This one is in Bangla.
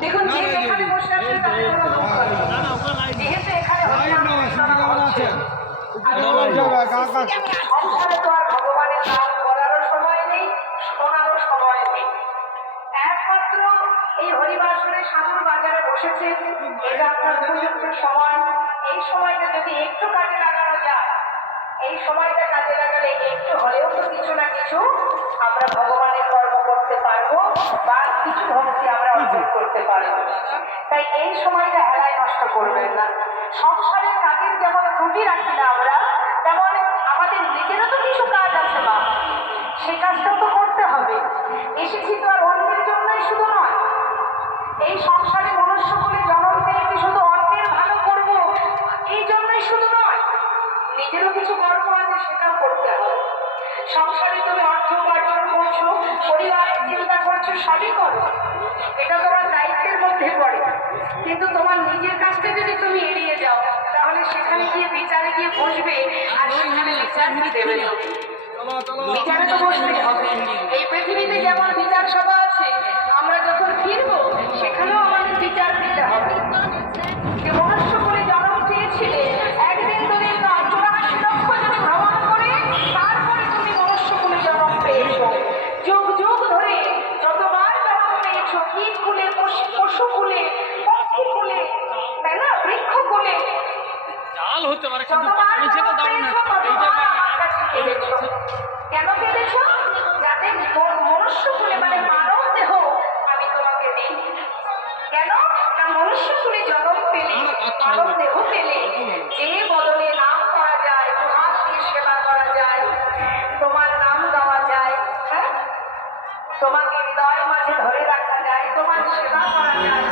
দেখুন যে যেখানে বসে। যেহেতু এখানে হরিনাম আছেন তো আর ভগবানের নাম করারও সময় নেই শোনারও সময় নেই। একমাত্র এই হরিবাসরে সাধুর বাজারে বসেছে এটা আপনার উপযুক্ত সময় এই সময়টা যদি একটু কাজে লাগানো যায় এই সময়টা কাজে লাগালে একটু হলেও তো কিছু না কিছু আমরা পারব ভক্তি আমরা অর্জন করতে পারি তাই এই সময়টা হেলায় নষ্ট করবেন না। সংসারের কাজের যেমন ত্রুটি রাখি না আমরা তেমন আমাদের নিজেরও তো কিছু কাজ আছে মা। সে কাজটাও তো করতে হবে। এসেছি তো আর কিন্তু তোমার নিজের কাজটা যদি তুমি এড়িয়ে যাও তাহলে সেখানে গিয়ে বিচারে গিয়ে বসবে আর সেখানে বিচার দেবে। বিচারে তো বসবে। এই পৃথিবীতে যেমন বিচার সভা চাল হতে পারে কিন্তু সেটা দারুণ কেঁদেছো। কেন কেঁদেছো? যাতে মনুষ্য কুলে মানে মানব দেহ আমি তোমাকে দিই। কেন? না মনুষ্য কুলে জন্ম পেলে, মানব দেহ পেলে, যে বদলে নাম করা যায়, দিয়ে সেবা করা যায়, তোমার নাম গাওয়া যায়, হ্যাঁ? তোমাকে হৃদয় মাঝে ধরে রাখা যায় তোমার সেবা করা যায়